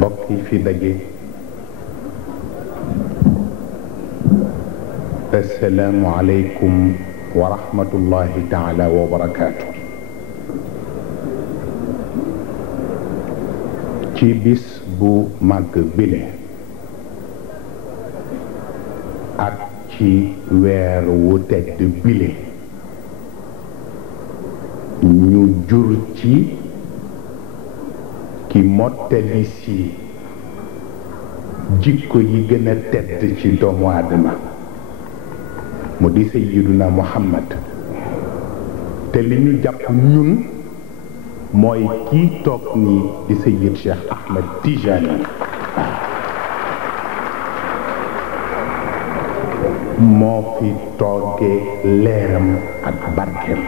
bokk yi fi daje assalaamu aleykum wa rahmatullahi taala wa barakaatu. ci bis bu màgg bile ak ci weer wu tedd bile ñu jur ci ki mottali si jikko yi gën a tedd ci doomu aadama mu di sayyiduna Muhammad te li ñu jàpp ñun mooy kii toog nii di Sayyid Cheikh Ahmed Tijani moo fi toogee leeram ak barkeem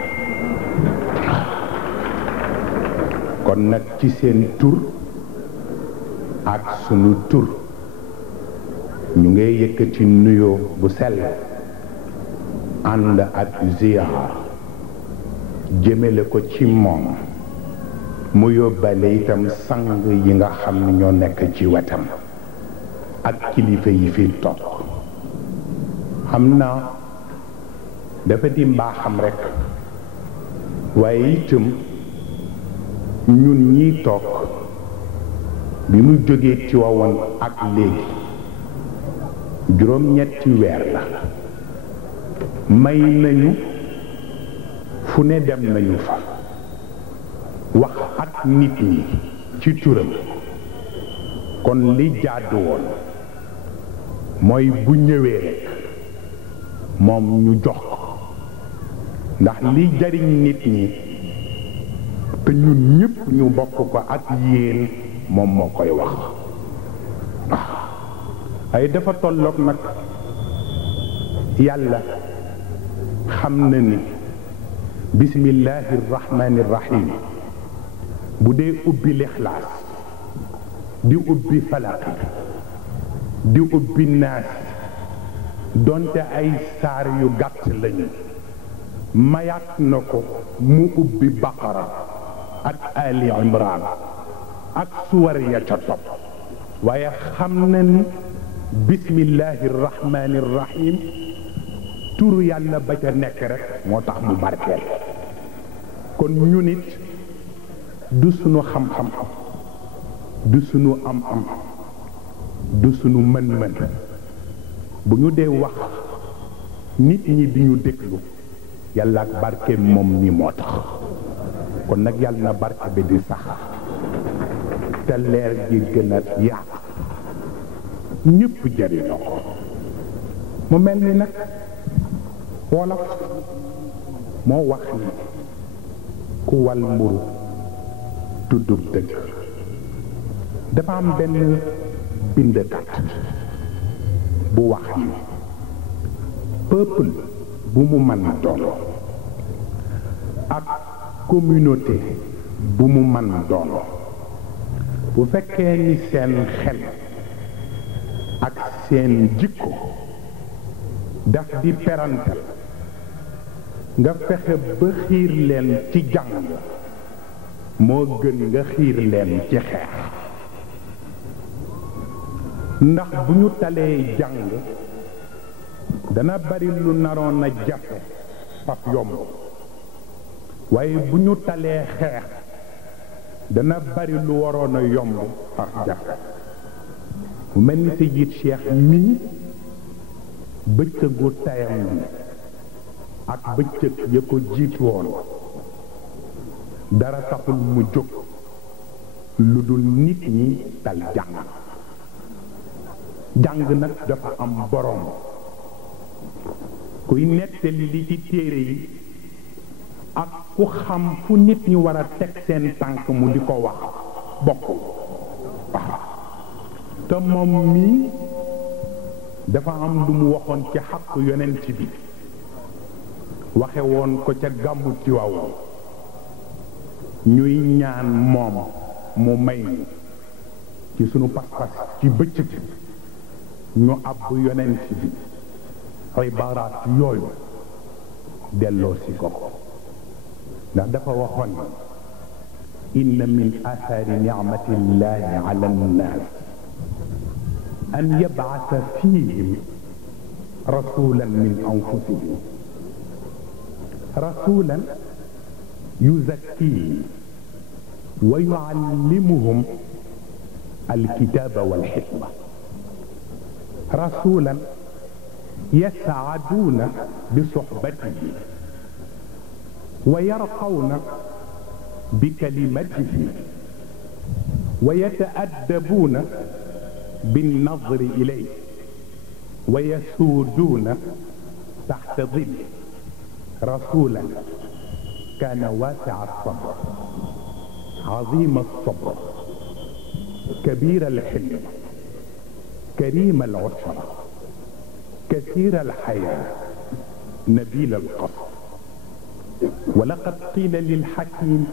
kon nag ci seen tur ak sunu tur ñu ngay yëkkati nuyoo bu sell ànd ak ziyaar jëmele ko ci moom mu yóbbale itam sang yi nga xam ne ñoo nekk ci wetam ak kilifa yi fi toog xam naa dafa di mbaaxam rekk waaye itam ñun ñiy toog bi mu jógee ci wawoon ak léegi juróom-ñetti weer la may nañu fu ne dem nañu fa wax ak nit ñi ci turam kon li jaadu woon mooy bu ñëwee rekk moom ñu jox ko ndax li jariñ nit ñi te ñun ñëpp ñu bokk ko ak yéen moom moo koy wax ay dafa tolloog nag yàlla xam na ni bismillahi rahmani rahim bu dee ubbi lixlaas di ubbi falaq di ubbi naas donte ay saar yu gàtt lañu mayaat na ko mu ubbi baqara ak ali imran ak suwar ya ca topp waaye xam na ni bismillahi rahmani rahim turu yàlla ba ca nekk rek moo tax mu barkeel kon ñu nit du sunu xam-xam du sunu am-am du sunu mën-mën bu ñu dee wax nit ñi di ñu déglu yàlla ak barke moom ni moo tax kon nag yàlla na barke bi di sax te leer gi gën a yaatu ñëpp jariñoo ko mu mel ni nag wolof moo wax ni ku wal mburu tuddub dëgg dafa am benn bindkat bu wax ni peuple bu mu mën doon ak communauté bu mu mën doon bu fekkee ni seen xel ak seen jikko daf di perantal nga fexe ba xiir leen ci jàng moo gën nga xiir leen ci xeex ndax bu ñu talee jàng dana bari lu naroon a jafe faf yomb waaye bu ñu talee xeex dana bari lu waroon a yomb faf jafe mu mel ni Seyid Cheikh mii bëccëgu tayam bi ak bëccëg ya ko jiitu woon dara taxul mu jóg lu dul nit ñi tal jàng jàng nag dafa am boroom kuy nettali li ci téere yi ak ku xam fu nit ñi war a teg seen tànk mu di ko wax bokk waaw te moom mii dafa am lu mu waxoon ci xaq yonent bi waxe woon ko ca gàmmu ci waaw ñuy ñaan moom mu may ci sunu pas-pas ci bëccëg ñu àbb yonent bi ibaaraat yooyu delloo si ko ndax dafa waxoon inna min athari nicmatillahi ala annaas an yab'atha fihim rasulan min anfusihim rasulan yuzakkihim wa yuallimuhum alkitaba walxikma rasulan يسعدون بصحبته ويرقون بكلمته ويتأدبون بالنظر إليه ويسودون تحت ظل رسولا كان واسع الصبر عظيم الصبر كبير الحلم كريم العشرة كثير الحياة نبيل القصر. ولقد قيل للحكيم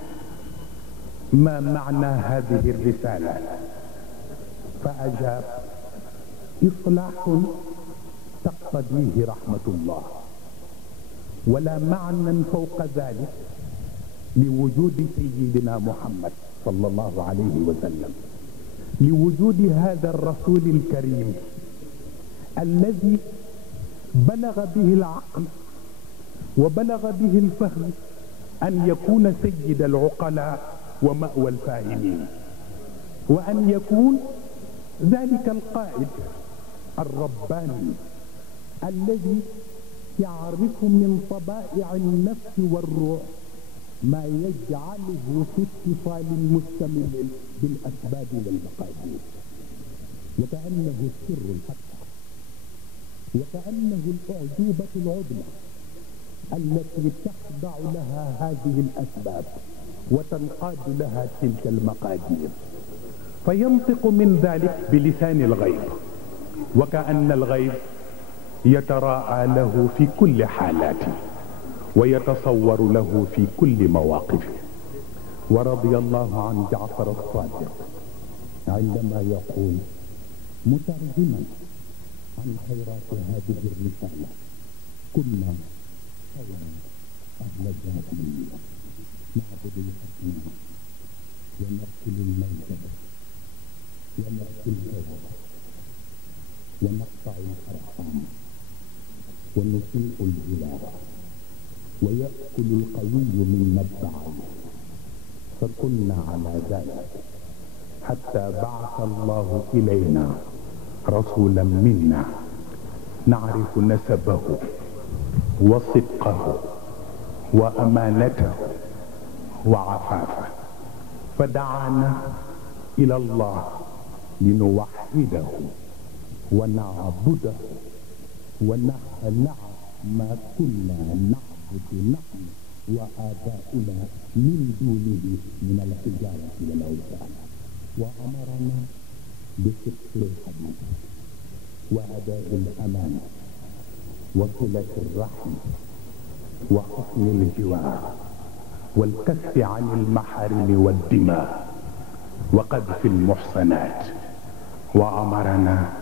ما معنى هذه الرسالة فأجاب إصلاح تقتضيه رحمة الله ولا معنى فوق ذلك لوجود سيدنا محمد صلى الله عليه وسلم لوجود هذا الرسول الكريم الذي بلغ به العقل وبلغ به الفهم أن يكون سيد العقلاء ومأوى الفاهمين وأن يكون ذلك القائد الرباني الذي يعرف من طبائع النفس والروح ما يجعله في اتصال مستمر بالأسباب والمقادير وكأنه السر الحق وكأنه الأعجوبة العظمى التي تخضع لها هذه الأسباب وتنقاد لها تلك المقادير فينطق من ذلك بلسان الغيب وكأن الغيب يتراءى له في كل حالاته ويتصور له في كل مواقفه. ورضي الله عن جعفر الصادق عندما يقول مترجما عن خيرات هذه الرسالة كنا قوما أهل الجاهلية نعبد الأصنام ونرسل الميتة ونرسل الكذب ونقطع الأرحام ونسيء الجوار ويأكل القوي منا الضعيف فكنا على ذلك حتى بعث الله إلينا رسولا منا نعرف نسبه وصدقه وأمانته وعفافه فدعانا إلى الله لنوحده ونعبده ونخلع ما كنا نعبد نحن وآباؤنا من دونه من الحجارة والأوثان وأمرنا بصدق الحديث وأداء الأمانة وصلة الرحم وحسن الجوار والكف عن المحارم والدماء وقذف المحصنات وأمرنا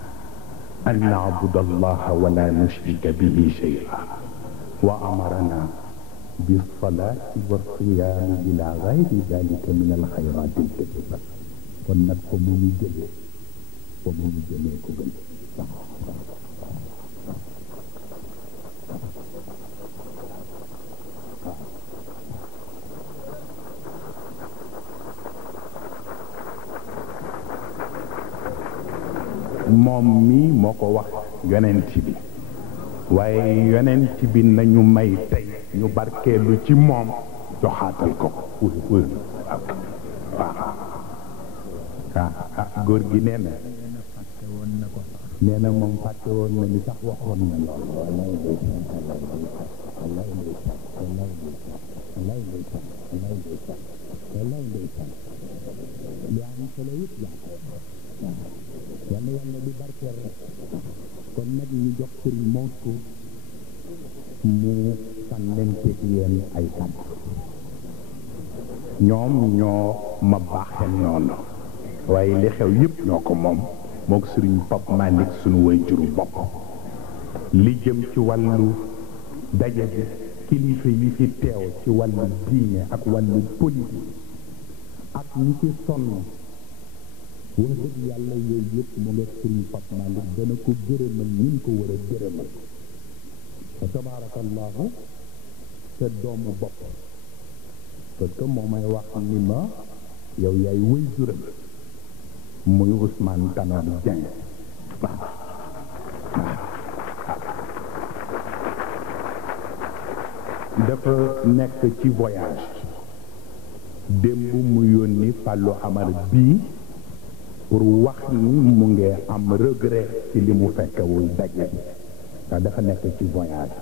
أن نعبد الله ولا نشرك به شيئا وأمرنا بالصلاة والصيام إلى غير ذلك من الخيرات الكثيرة ونكم من جل ومن جميعكم moom mii moo ko wax yonent bi waaye yonent bi nañu may tey ñu barkeelu ci moom joxaatal ko góor gi nee na moom fàtte woon na ni sax waxoon na lool wallaay ndeysaan li am solo yëpp yàlla yàlla di barkeel rek kon nag ñu jox sëriñ Mansour mu sànnante yéen ay kàddu ñoom ñoo ma baaxee noonu waaye li xew yëpp ñoo ko moom moo ko sëriñ Pape Malick sunu way juru bopp li jëm ci wàllu daje bi kilifa yi fi teew ci wàllu diine ak wàllu politique ak ñi ci sonn wax dëgg yàlla yooyu yëpp mu nga sëriñ Pape Malick dana ko gërëmal ñun ko war a gërëmal fa tabarakallahu te doomu bopp parce que moo may wax ni ma yow yaay wëy juram muy Ousmane Tanor Dieng dafa nekk ci voyage démb mu yónni Fallou Amar bii pour wax ni mu ngi am regret ci li mu fekkewul daje ndax dafa nekk ci voyage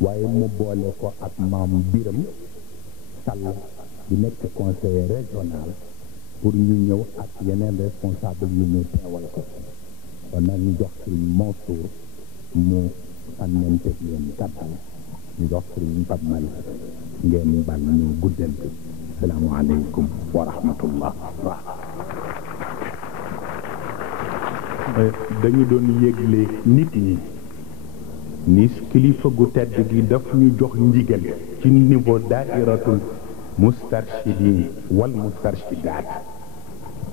waaye mu boole ko ak maam Biram Sall di nekk conseiller régional pour ñu ñëw ak yeneen responsable yu ñu teewal ko kon nag ñu jox Serigne Mansour mu sànnante yéen kàttan ñu jox Serigne Pape Malick ngeen bal ñu guddal bi salaamaaleykum wa rahmatullah dañu doon yëgle nit ñi ni kilifa gu tedd gi daf ñu jox ndigal ci niveau daairatul mustarshidin wal mustarshidaat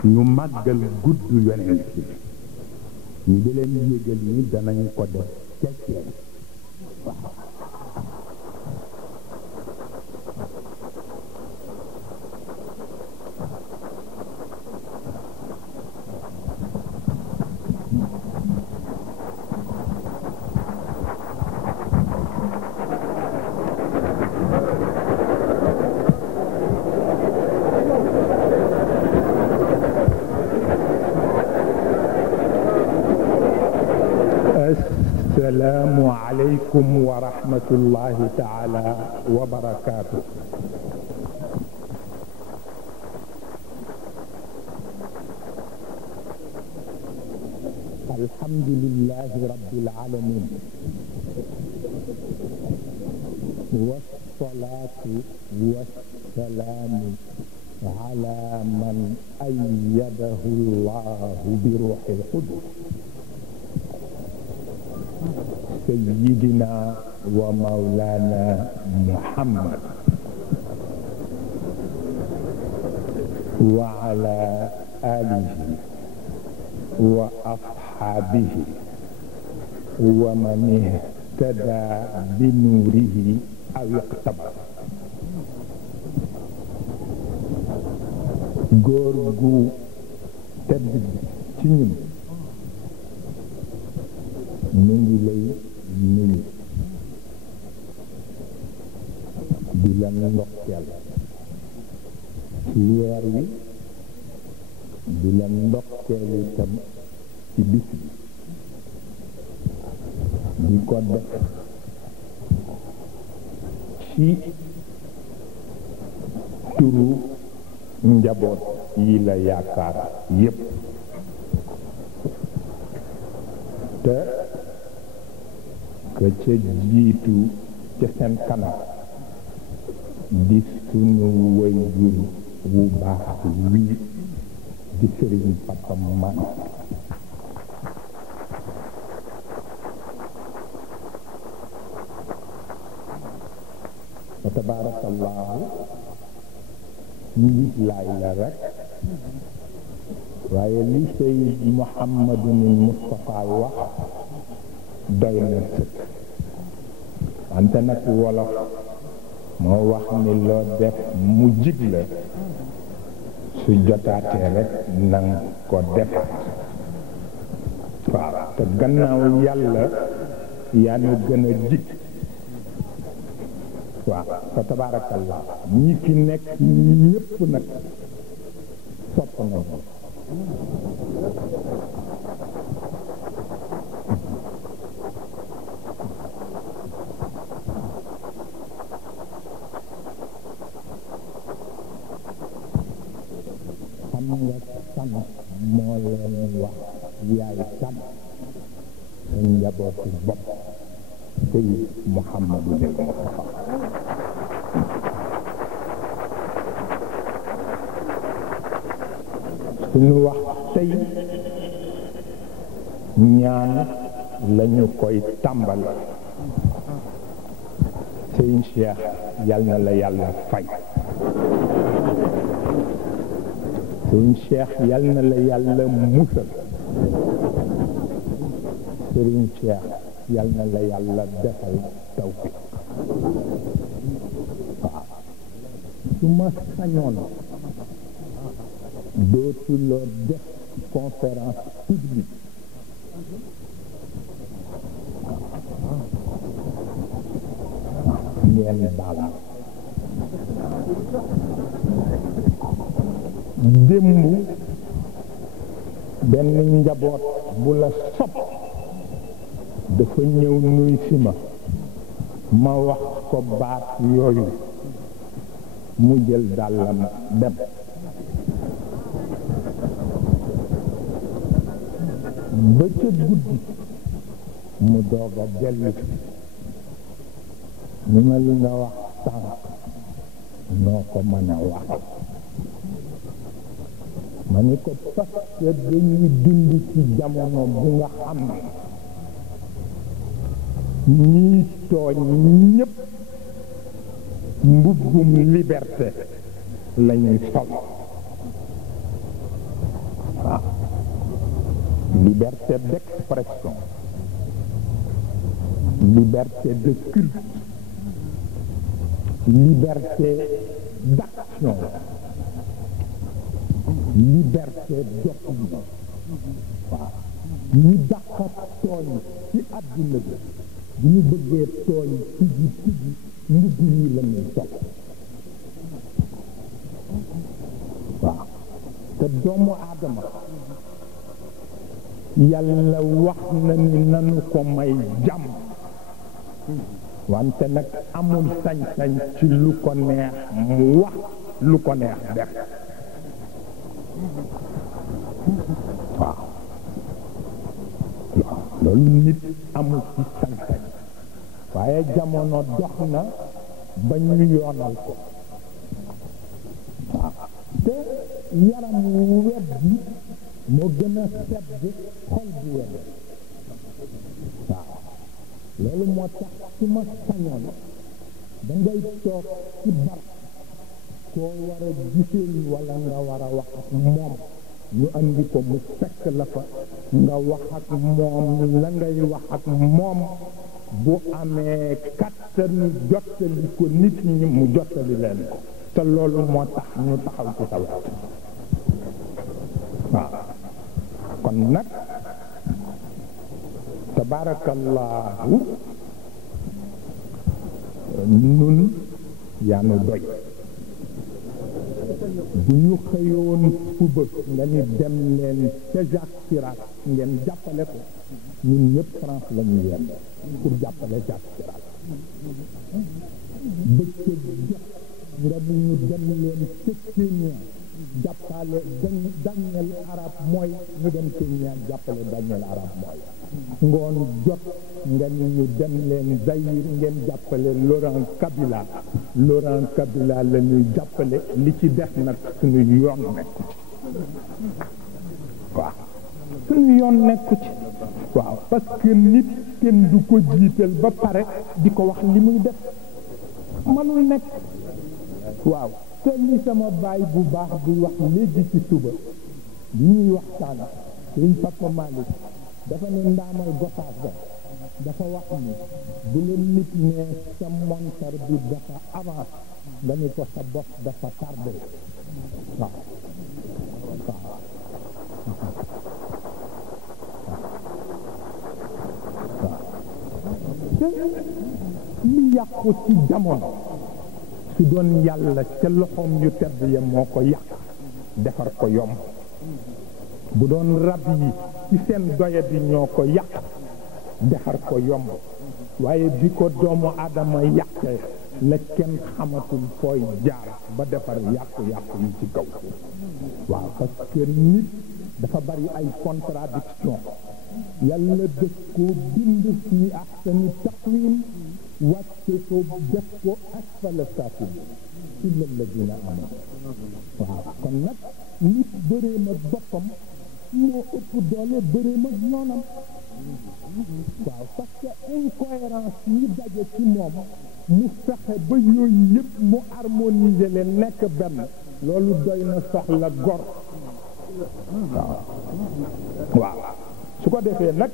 ñu màggal gudd yonent bi ñu di leen yëgal ni danañ ko def ca Thiès السلام عليكم ورحمة الله تعالى وبركاته الحمد لله رب العالمين والصلاة والسلام على من أيده الله بروح القدس سيدنا ومولانا محمد وعلى آله وأصحابه ومن اهتدى بنوره أو اقتبس góor gu tedd ci ñun ñu ngi lay nuyu di la ndokkeel ci weer wi di la ndokkeel itam ci bis bi di ko def ci turu njaboot yi la yaakaar yépp te ka ca jiitu ca seen kanam di sunu waajur wu baax wii di Sëriñ Papa Malick wa tabaarakallaahu njiit laay la rek waaye li Seyd Muhammadunil Mustafa wax doy na sëkk wante nag wolof moo wax ni loo def mu jig la su jotaatee rek nang ko defaat waaw te gannaaw yàlla yaa nu gën a jig waaw fa tabaarakallah ñi fi nekk ñépp nag sopp nga ko xam nga sant moo leen wax yaay sam sa njabootu bopp Seyd Muhammadunil Mustafa suñu wax tey ñaan lañu koy tàmbali Sëriñ Cheikh yal na la yàlla fay Sëriñ Cheikh yal na la yàlla musal Sëriñ Cheikh yal na la yàlla defal tawfiq waaw su ma sañoon dootuloo def conférence publique ngeen baal démb benn njaboot bu la sopp dafa ñëw nuy si ma wax ko baat yooyu mu jël dàllam dem ba ca guddi mu doog a dellu ni ma li nga wax sànq noo ko mën a wax ma ni ko parce que dañuy dund ci jamono bu nga xam ne ñii tooñ ñépp mbubbum liberté lañuy sol waaw liberté d'expression, liberté de culte, liberté d'action, liberté d'opinion. waaw ñu dàqa tooñ ci àdduna bi bu ñu bëggee tooñ tigi mbubb yi la ñuy sol waaw te doomu aadama yàlla wax na ni nanu ko may jàmm wante nag amul sañ-sañ ci lu ko neex mu wax lu ko neex def waaw loolu nit amul ci sañ-sañ waaye jamono dox na ba ñu yoonal ko waaw te yaram wu wet bi moo gën a sedd xol bu wet waaw loolu moo tax su ma sañoon da ngay toog ci bar koo war a giseel wala nga war a wax ak moom ñu andi ko mu fekk la fa nga wax ak moom la ngay wax ak moom bu amee kattanu jottali ko nit ñi mu jottali leen ko te loolu moo tax ñu taxaw ci sa wet waaw kon nag tabarakallahu nun yaanu doy bu ñu xëyoon suba nga ni dem leen ca Jacques Chirac ngeen jàppale ko ñun ñëpp France la ñu yenn pour jàppale Jacques Chirac bëccëg jot nga ni ñu dem leen ca Kenya jàppale Daniel Arap Moi ñu dem Kenya jàppale Daniel Arap Moi ngoon jot nga ni ñu dem leen Zaïre ngeen jàppale Laurent Kabila la ñuy jàppale li ci def nag suñu yoon nekku ci waaw suñu yoon nekku ci waaw parce que nit kenn du ko jiital ba pare di ko wax li muy def mënul nekk waaw te li sama baay bu baax bu wax léegi ci suba bi ñuy waxtaan Sëriñ Papa Malick dafa ne ndaamal gosaas ba dafa wax ni bu la nit ne sa montar bi dafa avance nga ni ko sa bopp dafa tardé waaw te li yàqu ci jamono su doon yàlla ca loxoom yu tedd ya moo ko yàq defar ko yomb bu doon rab yi ci seen doya bi ñoo ko yàq defar ko yomb waaye bi ko doomu aadama yàqee la kenn xamatul fooy jaar ba defar yàqu-yàqu yi ci kaw waaw parce que nit dafa bari ay contradiction yàlla def ko bind fii ahsani taqwim wàcce ko def ko asfala saafil illa alladina amanu waaw kon nag nit bëreem ak boppam moo ëpp doole bëreem ak noonam waaw parce que incohérence yi daje ci moom mu fexe ba yooyu yëpp mu harmoniser leen nekk benn loolu doy na soxla gor waaw su ko defee nag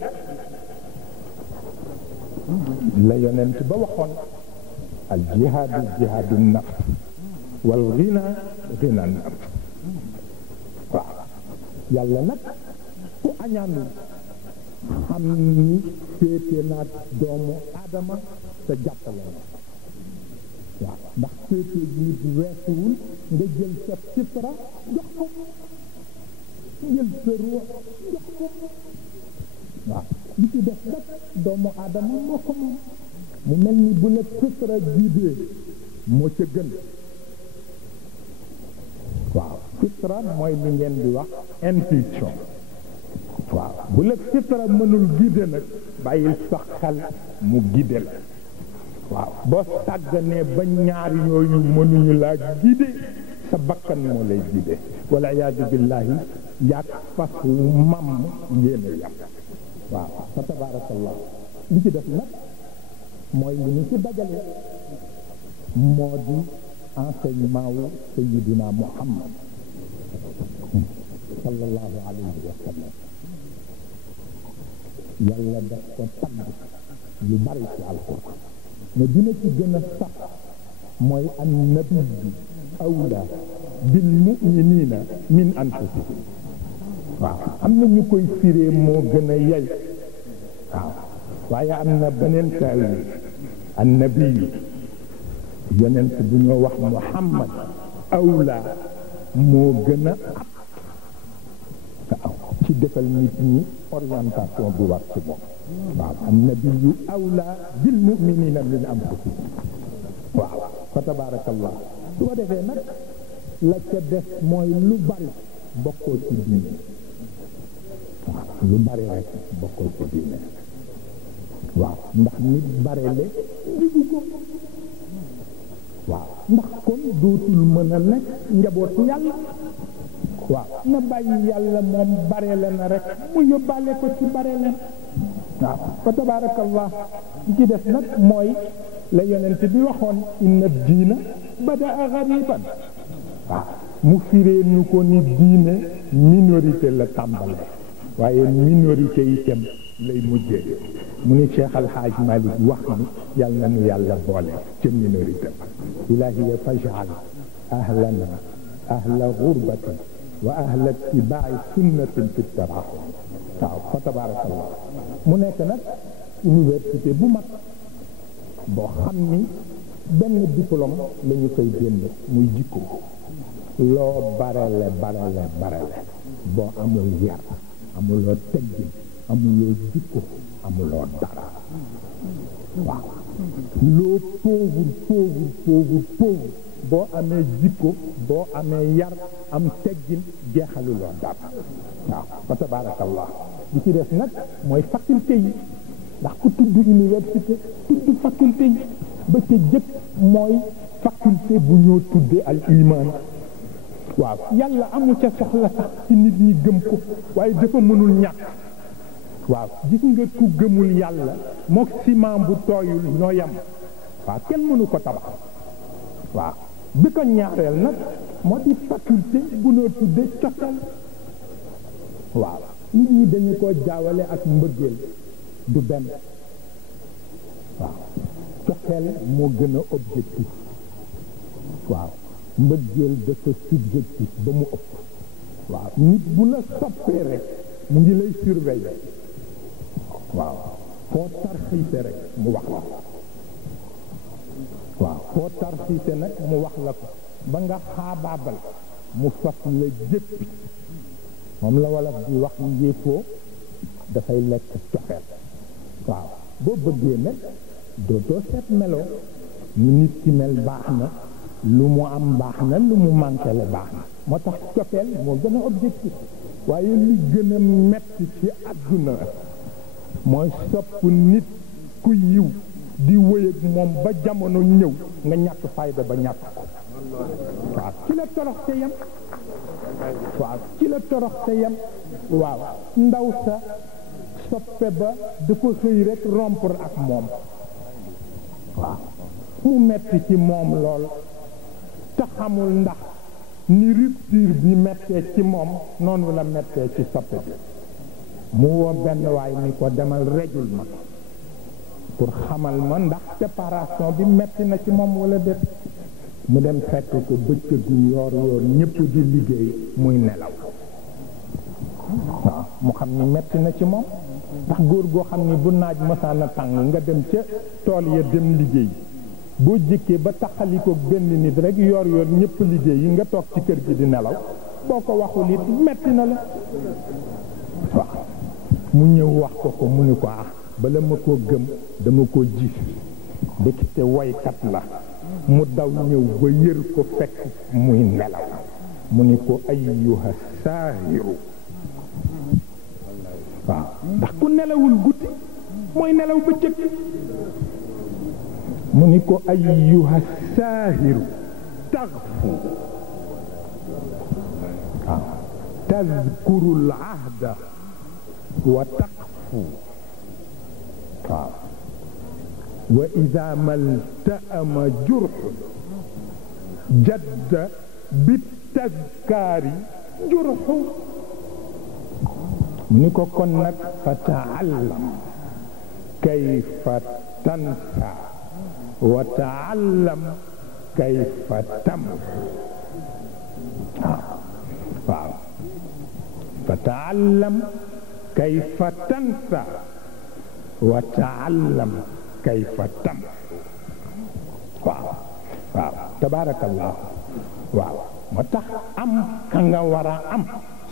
la yonent ba waxoon al jihaadu nafs wal ghina nafs waaw yàlla nag ku añaanu xam ni féete naat doomu aadama te jàppale na ndax féetee nit weesuwul nga jël sa fitra jox ko jël sa ruux jox ko waaw li ci def nag doomu aadama moo ko moom mu mel ni bu la fitra jiidee moo ca gën waaw fitra mooy li ngeen di wax intuition waaw bu la fitra mënul guider nag bàyyil sa xel mu guider la waaw boo sàgganee ba ñaar yooyu mënuñu laa guider sa bakkan moo lay guider wala iyaadu billahi yàgg fas wu mamm yéen a yam waaw fa tabaarakallah li ci def nag mooy li ñu ci dajale moo di enseignement wu Sayyidina Muhammad sallallahu alayhi wa sallam yàlla daf ko tagg yu bari ci alquran mais dina ci gën a sax mooy an nabiyyu awla bil mu'minina min anfusihim waaw am na ñu koy firee moo gën a yey waaw waaye am na beneen taawil an nabiyyu yonent bu ñoo wax Muhammad awla moo gën a ab waaw ci defal nit ñi orientation bi war ci moom waaw annabiyyu awla bil mu'minina min anfusihim waaw fa tabarakallah su ko defee nag la ca def mooy lu bari bokkoo ci diine waaw lu bari rek bokkoo ci diine waaw ndax nit bare le digu ko waaw ndax kon dootul mën a nekk njabootu yàlla waaw na bàyyi yàlla moom bare le na rek mu yóbbaale ko ci bare le waaw fa tabaarakallah ci def nag mooy la yonent bi waxoon inna diina badaa gariban waaw mu firee nu ko ni diine minorité la tàmbalee waaye minorité itam lay mujjee mu ni Cheikh Al Hadj Malick wax ni yàlla na nu yàlla boole ca minorité ba ilahiya fajal ahlana ahla gurbatin wa ahla ittibaai sunnatin fi taraxum waaw fa tabaarakallah mu nekk nag université bu mag boo xam ni benn diplôme la ñu koy génn muy jikko loo barele boo amul yar amuloo teggin amuloo jikko amuloo dara waaw loo pauvre boo amee jikko boo amee yar am teggin jeexaluloo dara waaw fa tabaarakallah li ci def nag mooy faculté yi ndax ku tudd université tudd faculté yi ba ca jëkk mooy faculté bu ñoo tuddee al iman waaw yàlla amu ca soxla sax ci nit ñi gëm ko waaye dafa mënul ñàkk waaw gis nga ku gëmul yàlla mook ciment bu tooyul ñoo yam waaw kenn mënu ko tabax waaw bi ko ñaareel nag moo di faculté bu noo tuddee cofeel waaw nit ñi dañu ko jaawale ak mbëggeel du benn waaw cofeel moo gën a objectif waaw mbëggeel dafa subjectif ba mu ëpp waaw nit bu la soppee rek mu ngi lay surveiller waaw foo tarxiise rek mu wax la waaw foo tarxiise nag mu wax la ko ba nga xaabaabal mu fas la jëppi moom la wolof di wax njéefoo dafay lekk cofeel waaw boo bëggee nag dootoo seet melo ñu nit ci mel baax na lu mu am baax na lu mu manqué le baax na moo tax cofeel moo gën a objectif waaye li gën a metti ci àdduna mooy sopp nit ku yiw di wëy ak moom ba jamono ñëw nga ñàkk fayda ba ñàkk ko waaw ci la toroxte yam waaw ci la toroxte yam waaw ndaw sa soppe ba dafa xëy rek rompre ak moom waaw mu metti ci moom lool te xamul ndax ni rupture bi mettee ci moom noonu la mettee ci soppe bi mu woo benn waay ni ko demal rejul ma pour xamal ma ndax séparation bi metti na ci moom wala déet mu dem fekk ko bëccëgu yoor ñëpp di liggéey muy nelaw waaw mu xam ni metti na ci moom ndax góor goo xam ni bu naaj mësaan a tàng nga dem ca tool ya dem liggéey boo jëkkee ba taxaliko benn nit rek yor ñëpp liggéey yi nga toog ci kër gi di nelaw boo ko waxul it metti na la waaw mu ñëw wax ko mu ni ko bala ma koo gëm dama koo ji ndekete waykat la mu daw ñëw ba yër ko fekk muy nelaw mu ni ko ayyuha saahiru waaw ndax ku nelawul guddi mooy nelaw ba jëkk mu ni ko ayyuha saahiru taxfu waaw tazkuru al ahda wa taqfu waaw wa ida maltaama jurxun jadda bitazkaari jurxu mu ni ko kon nag fa taallam kayfa tansa wa taallam kayfa tamhu waaw fa taallam kayfa tansa wa taallam kayfa tamhu waaw waaw tabaarakallah waaw moo tax am ka nga war a am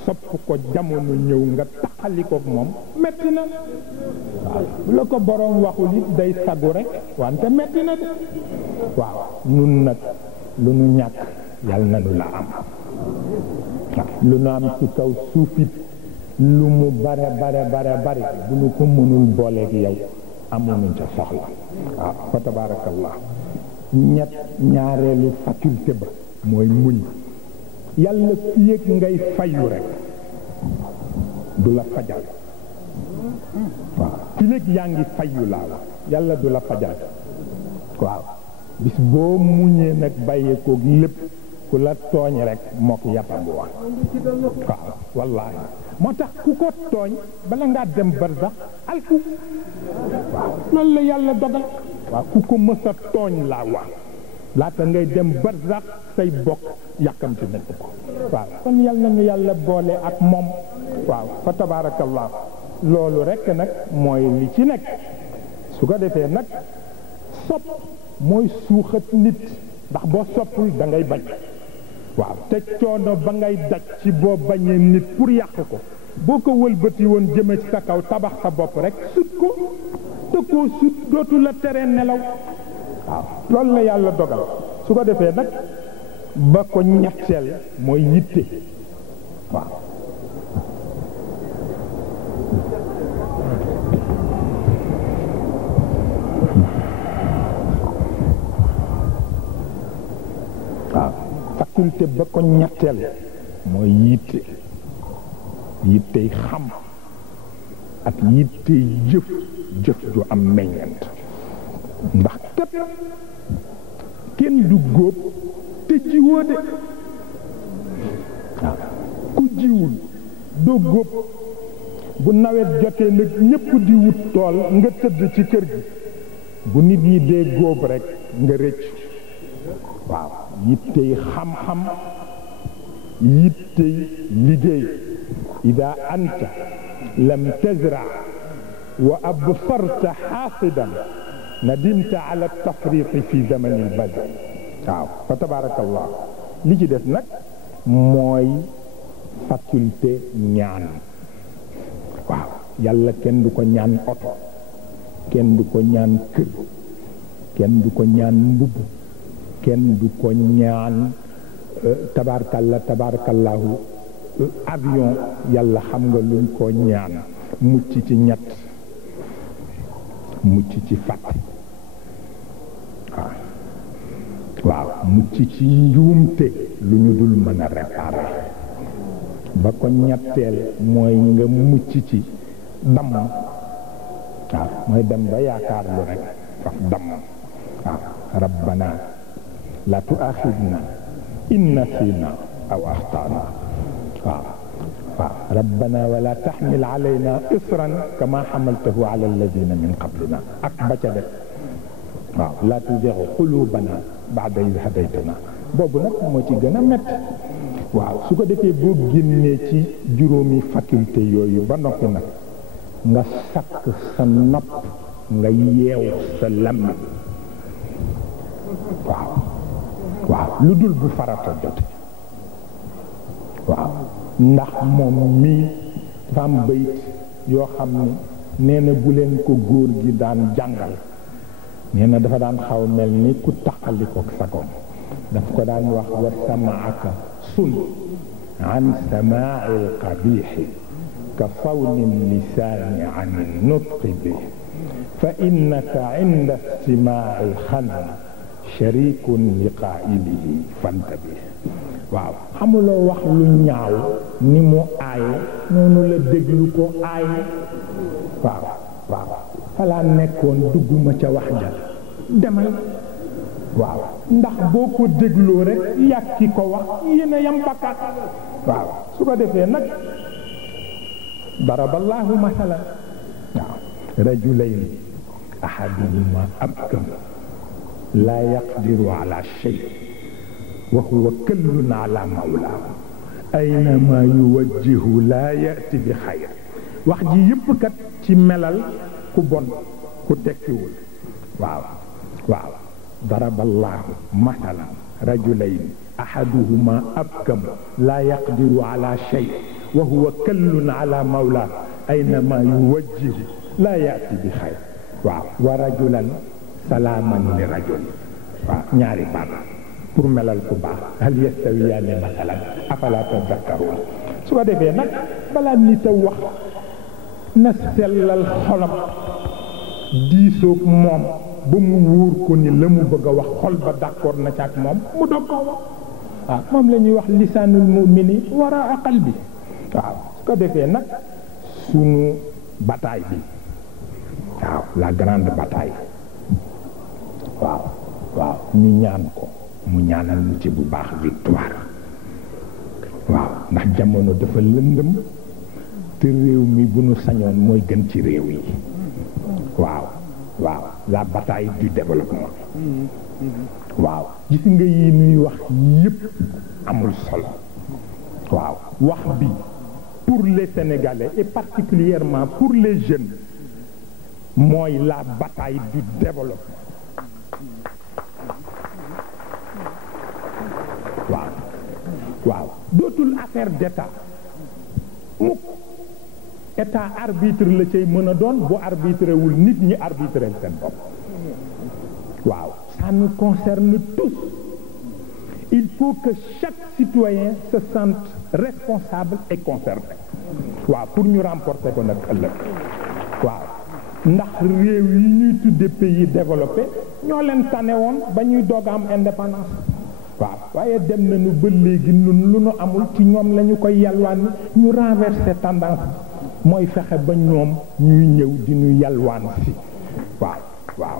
sopp ko jamono ñëw nga taxalikook moom metti na waaw bu la ko boroom waxul it day sagu rek wante metti na de waaw nun nag lu nu ñàkk yal na nu la am waaw lu nu am ci kaw suufit lu mu bare bu nu ko mënul booleeg yow amuñu ca soxla waaw fa tabaarakallah ñaareelu faculté ba mooy muñ yàlla fii ak ngay fayu rek du la fajal waaw fii léegi yaa ngi fayu laa wax yàlla du la fajal waaw bis boo muñee nag bàyyeekoog lépp ku la tooñ rek mook yatam wax waaw wallaahi moo tax ku ko tooñ bala ngaa dem barsax alku waaw loolu la yàlla dogal waaw ku ko mës a tooñ laa wax laata ngay dem barsax say bokk yàkkamti nañ ko waaw kon yal nañu yàlla boole ak moom waaw fa tabaarakallah loolu rekk nag mooy li ci nekk su ko defee nag sopp mooy suuxat nit ndax boo soppul da ngay bañ waaw te coono ba ngay daj ci boo bañee nit pour yàq ko boo ko wëlbati woon jëme ci sa kaw tabax sa bopp rek sut ko te koo sut dootu la tere nelaw waaw loolu la yàlla dogal su ko defee nag ba ko ñetteel mooy yitte waaw waaw faculté ba ko ñetteel mooy yittey xam ak yittey jëf ju am meññeent ndax kat kenn du góob te jiwoo de waaw ku jiwul doo góob bu nawet jotee nag ñépp di wut tool nga tëdd ci kër gi bu nit ñi dee góob rekk nga rëccu waaw yittey xam-xam yittey liggéey ida anta lam tazra wa absarta xaasidan nadimta ala tafriqi fi zamani lbadr waaw fa tabarakallah li ci des nag mooy faculté ñaan waaw yàlla kenn du ko ñaan oto kenn du ko ñaan kër kenn du ko ñaan mbubb kenn du ko ñaan tabarakallahu avion yàlla xam nga luñ ko ñaan mucc ci ñett mucc ci fàtte waaw mucc ci njuumte lu ñu dul mën a réparer ba ko ñetteel mooy nga mucc ci damm waaw mooy dem ba yaakaar lu rek faf damm waaw rabbana la tuaxidna in nasina aw axtaana waaw rabbana wala taxmil alayna isran kama xamaltahu ala alladina min qablina ak ba ca def waaw la tuzigh qulubana ba'da idh hadaytana boobu nag moo ci gën a métti waaw su ko defee boo génnee ci juróomi faculté yooyu ba noppi nag nga sakk sa nopp nga yeew sa làmmiñ waaw waaw lu dul bu farata jote waaw ndax moom mii dafa am bayit yoo xam ne nee na bu leen ko góor gi daan jàngal nee na dafa daan xaw mel ni ku taqalikook sagoom daf ko daan wax wa samaaka sun an samaai alqabixi ka sawni lisaani an nutqi bi fa innaka inda istimaai alxanam sharikun li qaa'ilihi fantabi waaw xamuloo wax lu ñaaw ni mu aaye noonu la déglu ko aaye waaw waaw falaa nekkoon dugguma ca wax ja demal waaw ndax boo ko dégloo rek yàkki ko wax yéen a yam bakkaat waaw su ko defee nag daraballahu masalan waaw rajulayn ahaduhuma abkam laa yaqdiru ala shay wa huwa kallun ala mawlaahu aynama yuwajjihu laa yati bi xayr wax ji yëpp kat ci melal ku bon ku tekkiwul waaw waaw daraballahu masalan rajulayn ahaduhuma abkam laa yaqdiru ala shay wa huwa kallun ala mawlaahu aynama yuwajjihu laa yati bi xayr waaw wa rajulan salaaman li rajul waaw ñaari baat pour melal ku baax hal yastawiyaani masalan afala tadakkaruun su ko defee nag balaa nit a wax na sellal xolam diisoog moom ba mu wóor ko ni la mu bëgg a wax xol ba d'accord na ca ak moom mu dog koo wax waaw moom la ñuy wax lisaanul mu'mini waraa qalbi waaw su ko defee nag sunu bataille bi waaw la grande bataille waaw waaw ñu ñaan ko mu ñaanal mu ci bu baax victoire waaw ndax jamono dafa lëndëm te réew mi bu nu sañoon mooy gën ci réew yi waaw waaw la bataille du développement waaw gis nga yi nuy wax yépp amul solo waaw wax bi pour les Sénégalais et particulièrement pour les jeunes mooy la bataille du développement waaw waaw dootul affaire d'état mukk état arbitre la cay mën a doon bu arbitré wul nit ñi arbitré seen bopp waaw ça nous concerne tous il faut que chaque citoyen se sente responsable et concerné waaw pour ñu remporter ko nag ëllëg waaw ndax réew yi ñuy tudde pays développé ñoo leen tane woon ba ñuy doog am indépendance waaw waaye dem nañu ba léegi nun lu nu amul ci ñoom la ñu koy yalwaan ñu renverser tendance mooy fexe ba ñoom ñuy ñëw di ñu yalwaan si waaw waaw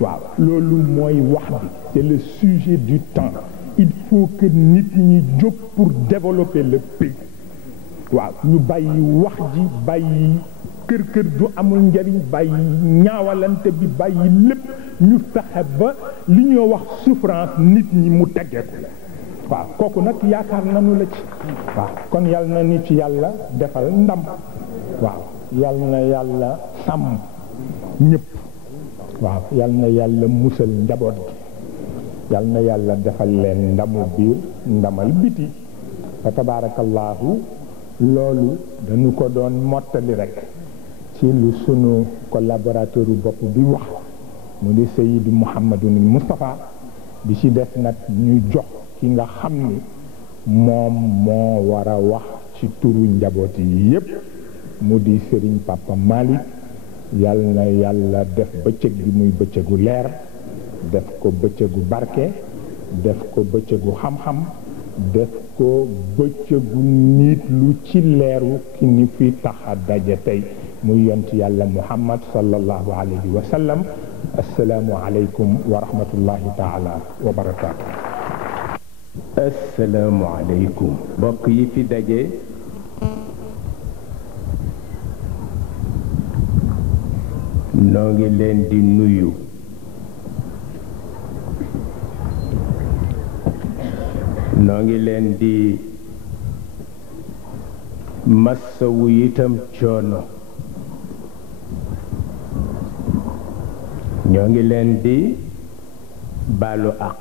waaw loolu mooy wax bi c'est le sujet du temps il faut que nit ñi jóg pour développer le pays waaw ñu bàyyi wax ji bàyyi kër kër du amul njariñ bàyyi ñaawalante bi bàyyi lépp ñu fexe ba li ñoo wax souffrance nit ñi mu teggeeku la waaw kooku nag yaakaar nañu la ci waaw kon yal na ni ci yàlla defal ndam waaw yal na yàlla sàmm ñëpp waaw yal na yàlla musal njaboot gi yal na yàlla defal leen ndamu biir ndamal biti fa tabaarakallaahu loolu dañu ko doon mottali rek ci lu sunu collaborateur bopp bi wax mu di Seydou Mouhamadou Moustapha bi ci des nag ñu jox ki nga xam ni moom moo war a wax ci turu njaboot yi yépp mu di Serigne Papa Malick yal na yàlla def bëccëg bi muy bëccëgu leer def ko bëccëgu barke def ko bëccëgu xam-xam def ko bëccëgu nit lu ci leeru ki ni fi tax a daje tey muy yont yàlla Muhammad sallallahu alayhi wa sallam assalaamu aleykum wa rahmatullahi taala wa barakaatu. assalaamu aleykum mbokk yi fi daje noo ngi leen di nuyu noo ngi leen di massawu itam coono ñoo ngi leen di baalu àq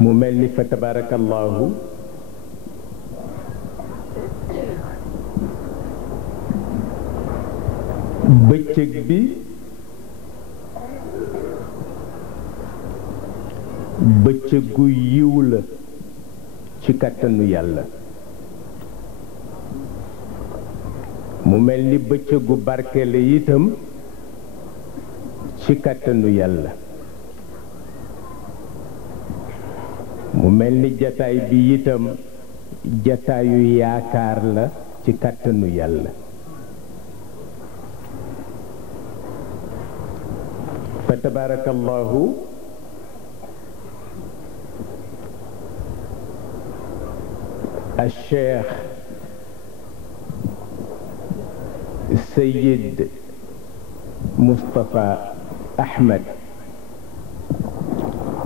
mu mel ni fa tabarakallahu bëccëg bi bëccëgu yiw la ci kàttanu yàlla mu mel ni bëccëgu barke la itam ci kàttanu yàlla mu mel ni jataay bi itam jataayu yaakaar la ci kàttanu yàlla fa tabarakallahu الشيخ السيد مصطفى أحمد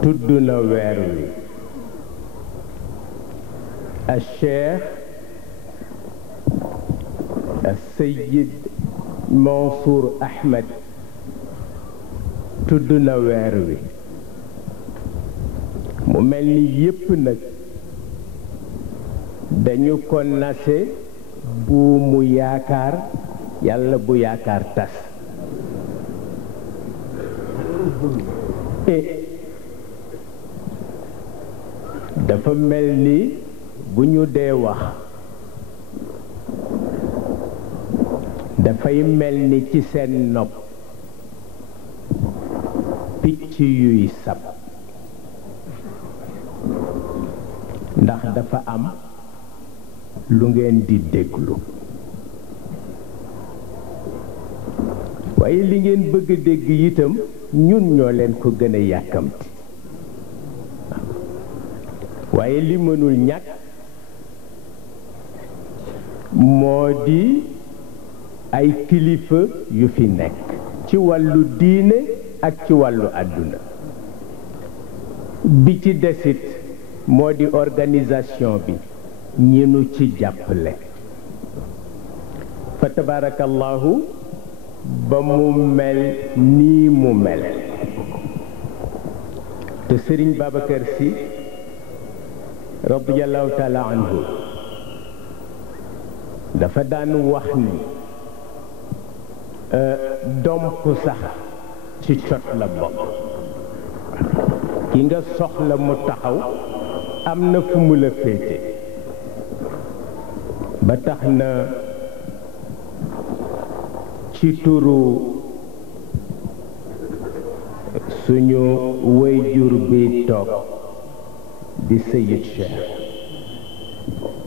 تدنا ويروي الشيخ السيد منصور أحمد تدنا ويروي مملي يبنك dañu ko nase bu mu yaakaar yàlla bu yaakaar tas dafa mel ni bu ñu dee wax dafay mel ni ci seen nopp picc yuy sab ndax dafa am lu ngeen di déglu waaye li ngeen bëgg a dégg itam ñun ñoo leen ko gën a yàkkamti waaye li mënul ñàkk moo di ay kilifa yu fi nekk ci wàllu diine ak ci wàllu àdduna bi ci desit moo di organisation bi ñi nu ci jàppale fa tabarakallahu ba mu mel nii mu mel te Sëriñ Babacar Sy radiyallahu taala anhu dafa daan wax ni domp sax ci cot la bokk ki nga soxla mu taxaw am na fu mu la féete ba tax na ci turu suñu wayjur bi toog di Seyid Cheikh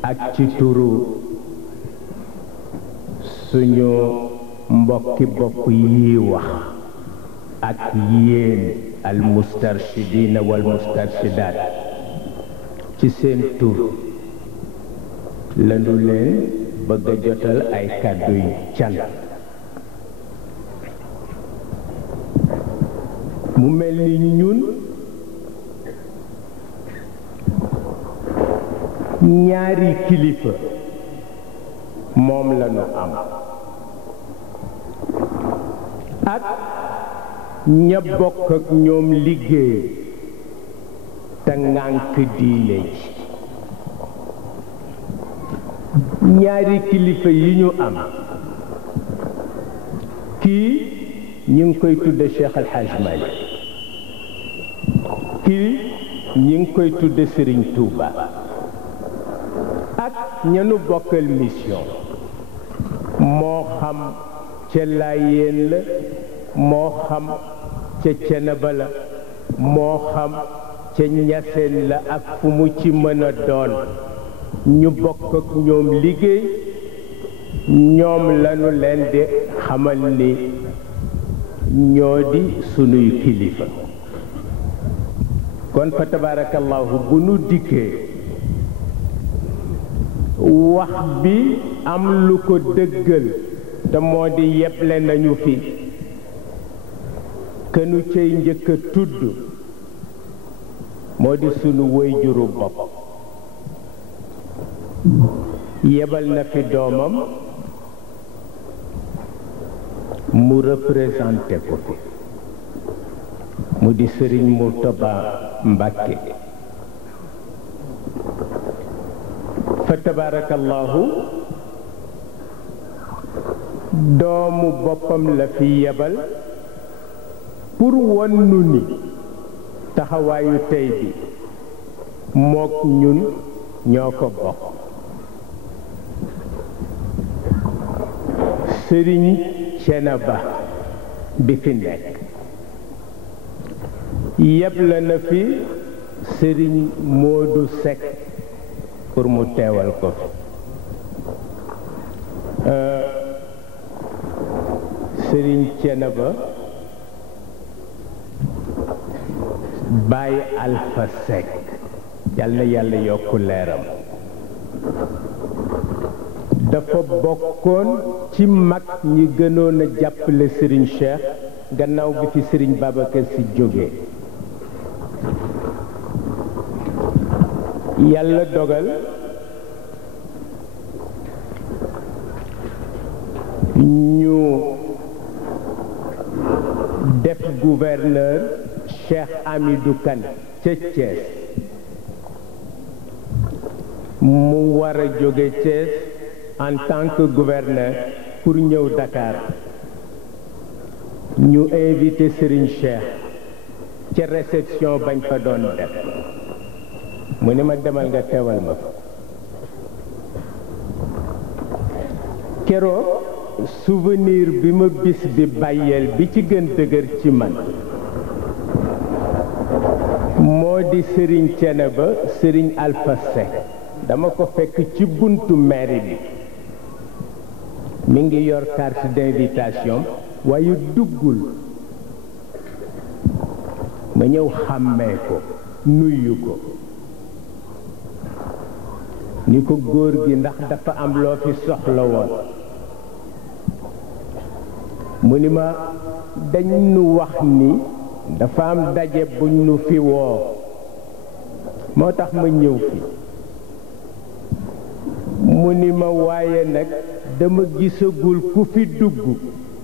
ak ci turu suñu mbokki bopp yi wax ak yéen al mustarshidina wal mustarshidaat ci seen tur lanu leen bëgg a jotal ay kàdduy cant mu mel ni ñun ñaari kilifa moom lañu am ak ña bokk ak ñoom liggéey te ŋànk diine ji ñaari kilifa yi ñu am kii ñu ngi koy tudde Cheikh Al Hadj Malick kii ñu ngi koy tudde Serigne Touba ak ñanu bokkal mission moo xam ca Laayeen la moo xam ca Cenaba la moo xam ca Ñaseen la ak fu mu ci mën a doon ñu bokk ak ñoom liggéey ñoom lañu leen di xamal ni ñoo di sunuy kilifa kon fa tabarakallahu bu nu dikkee wax bi am lu ko dëggal te moo di yeble nañu fi kënu cay njëkk a tudd moo di sunu wayjuru bopp yebal na fi doomam mu représenté ko fi mu di Sëriñ Murtada Mbàkke fa tabarakallahu doomu boppam la fi yebal pour won nu ni taxawaayu tey bi mook ñun ñoo ko bokk Sëriñ Thiénaba bi fi nekk yebla na fi Sëriñ Moodu Sekk pour mu teewal ko fi Sëriñ Thiénaba Baye Alpha Seck yal na yàlla yokku leeram dafa bokkoon ci mag ñi gënoon a jàppale Sëriñ Cheikh gannaaw bi fi Sëriñ Babacar Sy jóge yàlla dogal ñu def gouverneur Cheikh Amidou Kane ca Thiès mu war a jóge Thiès en tant que gouverneur pour ñëw Dakar ñu invité Serigne Cheikh ca réception bañ fa doon def mu ne ma demal nga teewal ma fa keroog souvenir bi ma bis bi bàyyeel bi ci gën dëgër ci man moo di Serigne Thiénaba Serigne Alpha Seck dama ko fekk ci buntu mairie bi mi ngi yor carte d'invitation waaye duggul ma ñëw xàmmee ko nuyu ko ni ko góor gi ndax dafa am loo fi soxla woon mu ni ma dañ nu wax ni dafa am daje buñ nu fi woo moo tax ma ñëw fi mu ni ma waaye nag dama gisagul ku fi dugg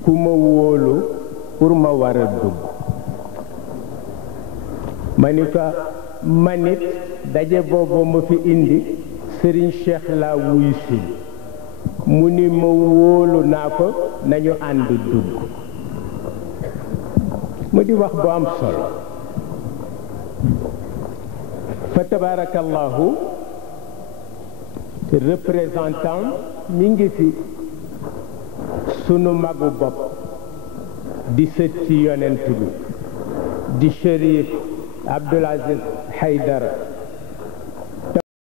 ku ma wóolu pour ma war a dugg ma ni ko manit daje boobu ma fi indi Serigne Cheikh laa wuyu si mu ni ma wóolu naa ko nañu ànd dugg mu di wax bu am solo fa tabarakallahu représentant mi ngi fi sunu magu bopp di sët ci yonent bi di Chérif Abdoul Aziz Haïdara